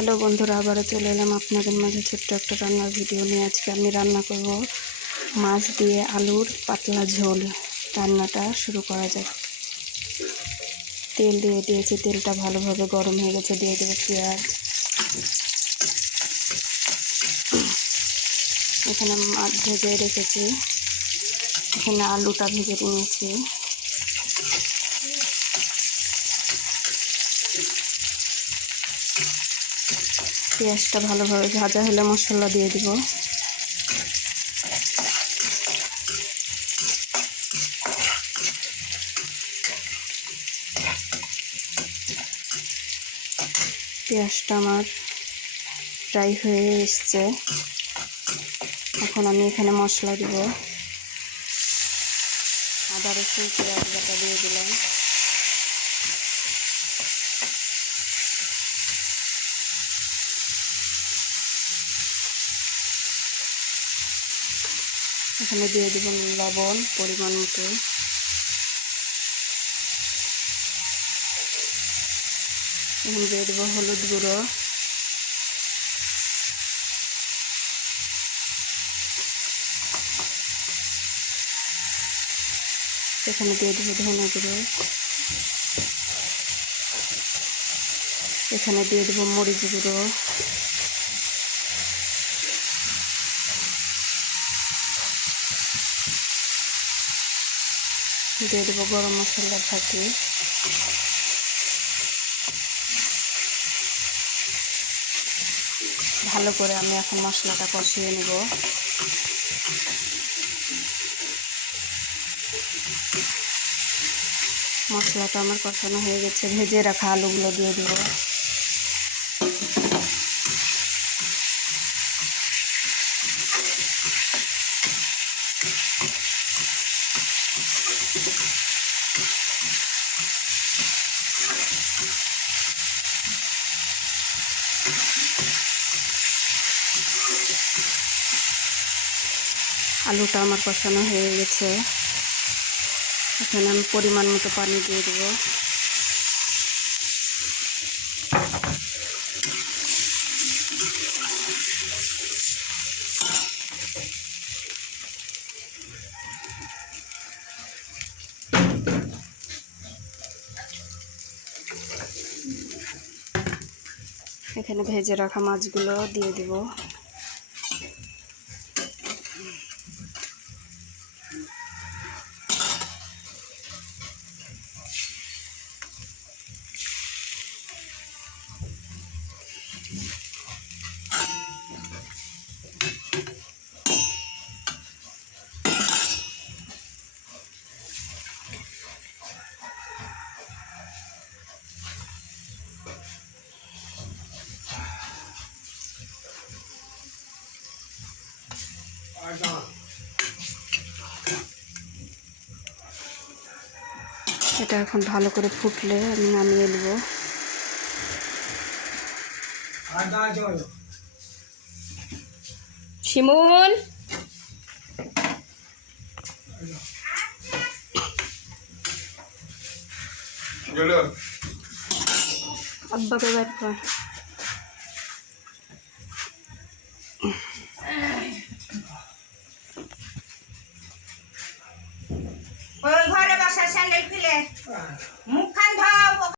Hello বন্ধুরা, আবারও চলে এলাম আপনাদের মাঝে ছোট্ট একটা রান্নার ভিডিও নিয়ে। আজকে আমি রান্না করব মাছ দিয়ে আলুর পাতলা ঝোল। রান্নাটা শুরু করা যাক। তেল দিয়ে দিয়েছি, তেলটা ভালোভাবে গরম হয়ে গেছে, দিয়ে দেবো পেঁয়াজ। এখানে মাছ ভেজে রেখেছি। এখানে আলুটা ভেজে নিয়েছি। পেঁয়াজটা ভালোভাবে ভাজা হলে মশলা দিয়ে দিব। পেঁয়াজটা আমার ফ্রাই হয়ে এসছে। এখন আমি এখানে মশলা দিব। আদা রসুন, পেঁয়াজ বাটা দিয়ে দিলাম। এখানে দিয়ে দিব লবণ পরিমাণ মতো। এখানে দিয়ে দেবো হলুদ গুঁড়ো। এখানে দিয়ে দেবো ধনে গুঁড়ো। এখানে দিয়ে দেবো মরিচ গুঁড়ো। দিয়ে দেবো গরম মশলা থাকি ভালো করে আমি এখন মশলাটা কষিয়ে নেব। মশলাটা আমার কষানো হয়ে গেছে, ভেজে রাখা আলুগুলো দিয়ে দেবো। আলুটা আমার কষানো হয়ে গেছে। এখানে আমি পরিমাণ মতো পানি দিয়ে দেবো। এখানে ভেজে রাখা মাছগুলো দিয়ে দিব। এটা এখন ভালো করে ফুটলে আমি নামিয়ে নেব। শিমুল? আব্বাকে বাইর কর। ঘরে বাসা স্যান্ডেল মুখ